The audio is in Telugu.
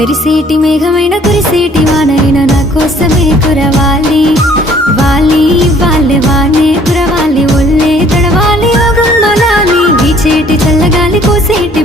మెరిసేటి మేఘమైన కురిసేటి వానైన నా కోసమే కురవాలి వాలి వాళ్ళే వానే కురవాలి ఒళ్ళే తడవాలి ఓ గుమ్మలాలి వీచేటి చల్లగాలి కోసేటి